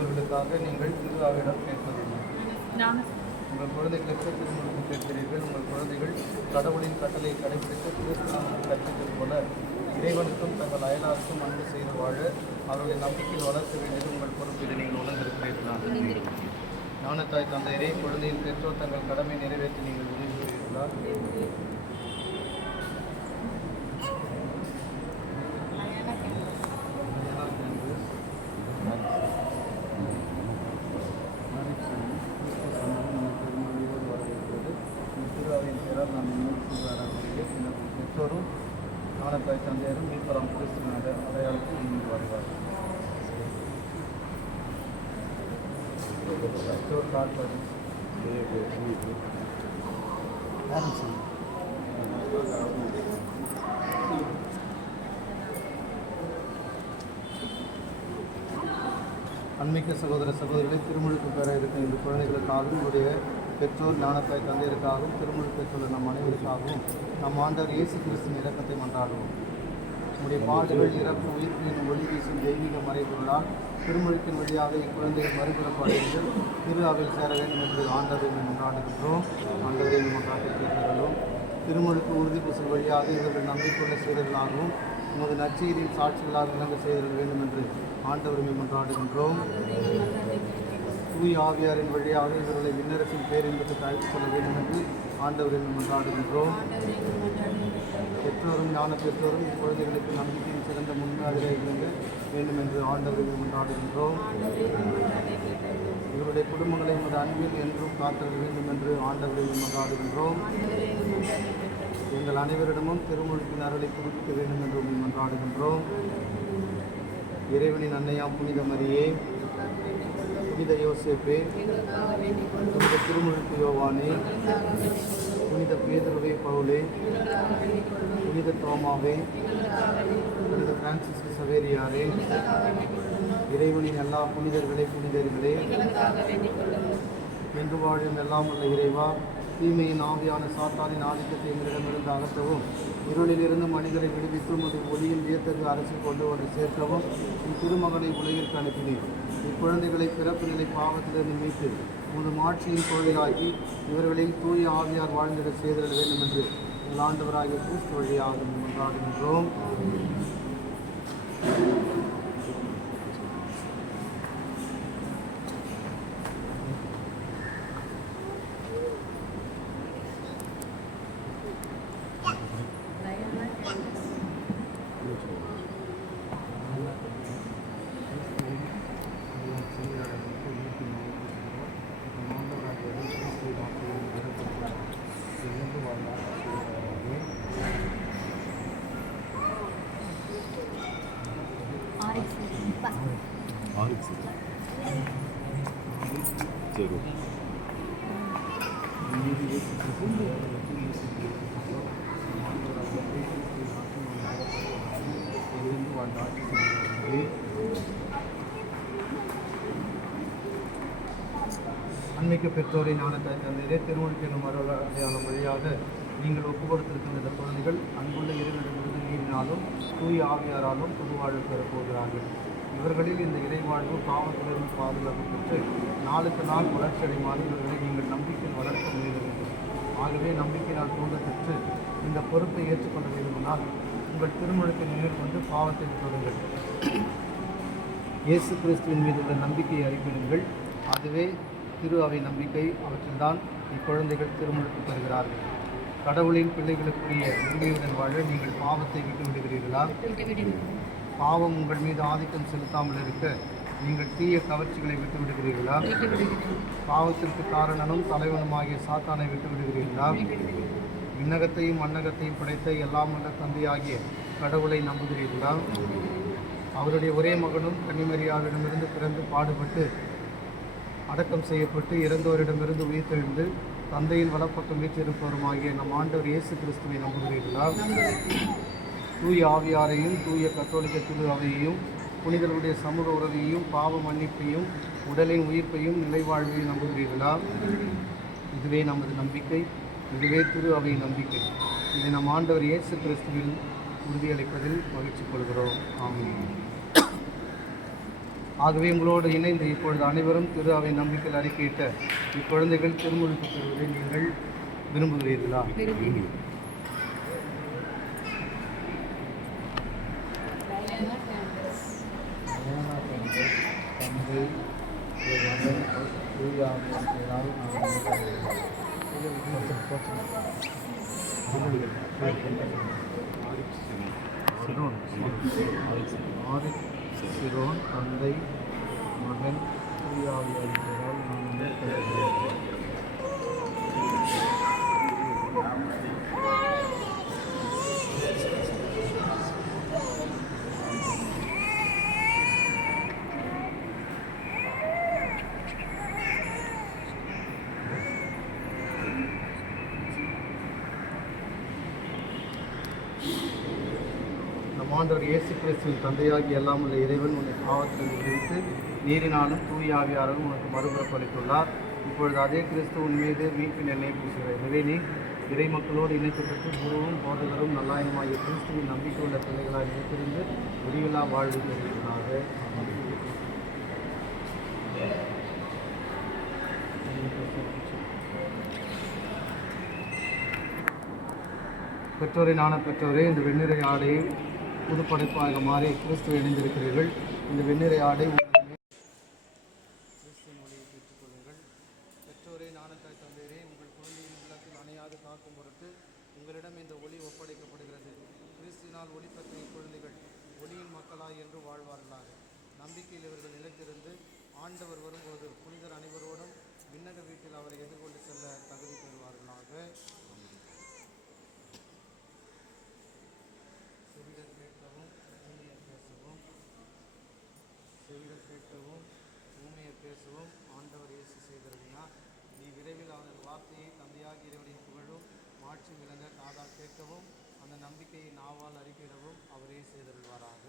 இவர்களுக்காக நீங்கள் திருவாவிடம் கேட்பதில்லை. உங்கள் குழந்தைகளுக்கு திருமணம் கேட்கிறீர்கள். உங்கள் குழந்தைகள் கடவுளின் கட்டளை கடைபிடித்து கிறிஸ்துவனுக்கு கற்பித்தது போல இறைவனுக்கும் தங்கள் அயலாருக்கும் அன்பு செய்து வாழ அவர்களை நம்பிக்கையில் வளர்க்க வேண்டியது உங்கள் பொறுப்பு. இதை நீங்கள் உணர்ந்திருக்கிறீர்களா? ஞானத்தாய் தந்தையரே, குழந்தையின் பெற்றோர் தங்கள் கடமை நிறைவேற்றி நீங்கள் உதவி புரிகிறீர்களா? பெற்றோரும் ஞானத்தாய் தந்தையரும் மீட்பராம் கிறிஸ்துவின் அடையாளத்தில் முன்பு வருவார்கள். பெற்றோர் காட்பது அன்மிக்க சகோதர சகோதரிகளை திருமுழுக்கு பெற இருக்கும் இந்த குழந்தைகளுக்காகவும் உங்களுடைய பெற்றோர் ஞானத்தாய் தந்தையருக்காகவும் திருமுழுக்கு பெற்றுள்ள நம் அனைவருக்காகவும் நம் ஆண்டவர் இயேசு கிறிஸ்துவின் இரக்கத்தை மன்றாடுவோம். நம்முடைய பாடுகள், இறப்பு, உயிர்ப்பு என்னும் ஒளி வீசும் தெய்வீக மறைபொருளால் திருமுழுக்கின் வழியாக இக்குழந்தைகள் மறுபிறப்படைந்து திரு அவையில் சேர வேண்டும் என்று ஆண்டவரை மன்றாடுகின்றோம். ஆண்டவரை மன்றாட்டை கேட்கிறோம். திருமுழுக்கு உறுதி பூசல் வழியாக இவர்கள் நம்பிக்கையுள்ள சீடர்களாகவும் உமது நற்செய்தியின் சாட்சிகளாக விளங்க செய்திட வேண்டும் என்று ஆண்டவரை மன்றாடுகின்றோம். தூய் ஆவியாரின் வழியாக இவர்களை விண்ணரசின் பேரின்பத்துக்கு அழைத்து செல்ல வேண்டும் என்று ஆண்டவரை மன்றாடுகின்றோம். பெற்றோரும் ஞான பெற்றோரும் குழந்தைகளுக்கு நம்பிக்கையின் சிறந்த முன்மாதிரியாக விளங்க வேண்டும் என்று ஆண்டவரை மன்றாடுகின்றோம். இவருடைய குடும்பங்களை உமது அன்பில் என்றும் காத்தல் வேண்டும் என்று ஆண்டவரை மன்றாடுகின்றோம். எங்கள் அனைவரிடமும் திருமுழுக்கின் அருளை புதுப்பிக்க வேண்டும் என்று மன்றாடுகின்றோம். இறைவனின் அன்னையாம் புனித மரியே, புனித யோசேப்பே, புனித திருமுழுக்கு யோவானே, புனித பேதுருவே பவுலே, புனித தோமாவே, புனித பிரான்சிஸ் சவேரியாரே, இறைவனின் எல்லா புனிதர்களே புனிதர்களே, என்று வாழும் எல்லாம் உள்ள இறைவா, தீமையின் ஆவியான சாத்தானின் ஆதிக்கத்தை எங்களிடமிருந்து அகற்றவும், இருளிலிருந்து மனிதரை விடுவித்து உமது ஒளியின் வியத்தகு அரசில் கொண்டு வந்து சேர்க்கவும் திருமகனை உலகிற்கு அனுப்பினீர். இக்குழந்தைகளை பிறப்பு நிலை பாவத்திலிருந்து மீட்டு உமது மாட்சியின் கோவிலாகி இவர்களில் தூய ஆவியார் வாழ்ந்திட செய்திட வேண்டும் என்று எங்கள் ஆண்டவராகிய கிறிஸ்து வழியாக மன்றாடுகின்றோம். அன்னைக்கு பெற்றோரை ஞானத்தாய் தந்தையரே, திருமுழுக்கு என்னும் அடையாளம் வழியாக நீங்கள் ஒப்புக் கொடுத்திருக்கின்ற இந்த குழந்தைகள் அன்புள்ள இறைவனிடமிருந்து நீரினாலும் தூய ஆவியாராலும் புதுவாழ்வு பெறப்போகிறார்கள். இவர்களில் இந்த இறைவாழ்வு பாவத்திலிருந்து பாதுகாப்பு பெற்று நாளுக்கு நாள் வளர்ச்சியடைமாறு இவர்களை நீங்கள் நம்பிக்கையில் வளர்க்க முயல வேண்டும். ஆகவே நம்பிக்கையினால் தூண்ட பெற்று இந்த பொறுப்பை ஏற்றுக்கொள்ள வேண்டுமானால் உங்கள் திருமுழுக்கை நினைவு கொண்டு பாவத்தை விட்டுவிடுங்கள். இயேசு கிறிஸ்துவின் மீது உள்ள நம்பிக்கையை அறிவிடுங்கள். அதுவே திரு அவை நம்பிக்கை. அவற்றில்தான் இக்குழந்தைகள் திருமுழுக்கு பெறுகிறார்கள். கடவுளின் பிள்ளைகளுக்குரிய உரிமையுடன் வாழ நீங்கள் பாவத்தை விட்டு விடுகிறீர்களா? பாவம் உங்கள் மீது ஆதிக்கம் செலுத்தாமல் இருக்க நீங்கள் தீய கவர்ச்சிகளை விட்டு விடுகிறீர்களா? பாவத்திற்கு காரணனும் தலைவனுமாகிய சாத்தானை விட்டு விடுகிறீர்களா? விண்ணகத்தையும் மண்ணகத்தையும் படைத்த எல்லாம் உள்ள தந்தையாகிய கடவுளை நம்புகிறீர்களா? அவருடைய ஒரே மகனும் கன்னிமரியாவிடமிருந்து பிறந்து பாடுபட்டு அடக்கம் செய்யப்பட்டு இறந்தோரிடமிருந்து உயிர்த்தெழுந்து தந்தையின் வலப்பக்கம் வீற்றிருப்பவருமாகிய நம் ஆண்டவர் இயேசு கிறிஸ்துவை நம்புகிறீர்களா? தூய ஆவியாரையும் தூய கத்தோலிக்க திரு அவையையும் புனிதர்களுடைய சமூக உறவையும் பாவ மன்னிப்பையும் உடலின் உயிர்ப்பையும் நிலைவாழ்வையும் நம்புகிறீர்களா? இதுவே நமது நம்பிக்கை. இதுவே திரு அவை நம்பிக்கை. இதை நம் ஆண்டவர் இயேசு கிறிஸ்துவில் உறுதியளிப்பதில் மகிழ்ச்சி கொள்கிறோம். ஆமென். ஆகவே உங்களோடு இணைந்து இப்பொழுது அனைவரும் திரு அவை நம்பிக்கையில் அறிக்கையிட்ட இக்குழந்தைகள் திருமுழுக்கு பெறுவதை நீங்கள் விரும்புகிறீர்களா? தந்தை சிரோன் தந்தை மகன் தூயாவியால் நான் நம் ஆண்டவர் இயேசு கிறிஸ்துவின் தந்தையாகி எல்லாம் உள்ள இறைவன் உன்னை பாவத்தில் விடுவித்து நீரினாலும் தூய ஆவியாரும் உனக்கு மறுபிறப்பளித்துள்ளார். இப்பொழுது அதே கிறிஸ்து உன் மீது மீட்பின் எண்ணெய் பூசுகிறார். எனவே நீ இறை மக்களோடு இணைக்கப்பட்டு குருவும் போதகரும் நல்லாயனமாகிய கிறிஸ்துவின் நம்பிக்கை உள்ள பிள்ளைகளாக இணைத்திருந்து முடிவில்லா வாழ்வு பெறுவீர்களாக. பெற்றோரினான பெற்றோரே, இந்த வெண்ணிறை ஆடையை புதுப்படைப்பாக மாறி கிறிஸ்துவை இணைந்திருக்கிறீர்கள். இந்த வெண்ணிறை ஆடை கிறிஸ்துவின் மொழியை பெற்றுக்கொள்ளுங்கள். பெற்றோரே, ஞானத்தாய் தந்தையரே, உங்கள் குழந்தையின் உள்ளத்தில் அணையாது காக்கும் பொருட்டு உங்களிடம் இந்த ஒளி ஒப்படைக்கப்படுகிறது. கிறிஸ்துவினால் ஒளி பெற்ற குழந்தைகள் ஒளியின் மக்களாய் என்று வாழ்வார்களாக. நம்பிக்கையில் இவர்கள் நிலைத்திருந்து ஆண்டவர் வரும்போது புனிதர் அனைவரோடும் விண்ணக வீட்டில் அவரை எதிர்கொண்டு செல்ல தகுதி பெறுவார்களாக. கேட்கவும் ஊமையை பேசவும் ஆண்டவர் இயேசு செய்திருந்தார். நீ விரைவில் அவரது வார்த்தையை தந்தையாகி இறைவனின் புகழும் மாட்சி விளங்க காதால் கேட்கவும் அந்த நம்பிக்கையை நாவால் அறிக்கையிடவும் அவரே செய்திருவாராக.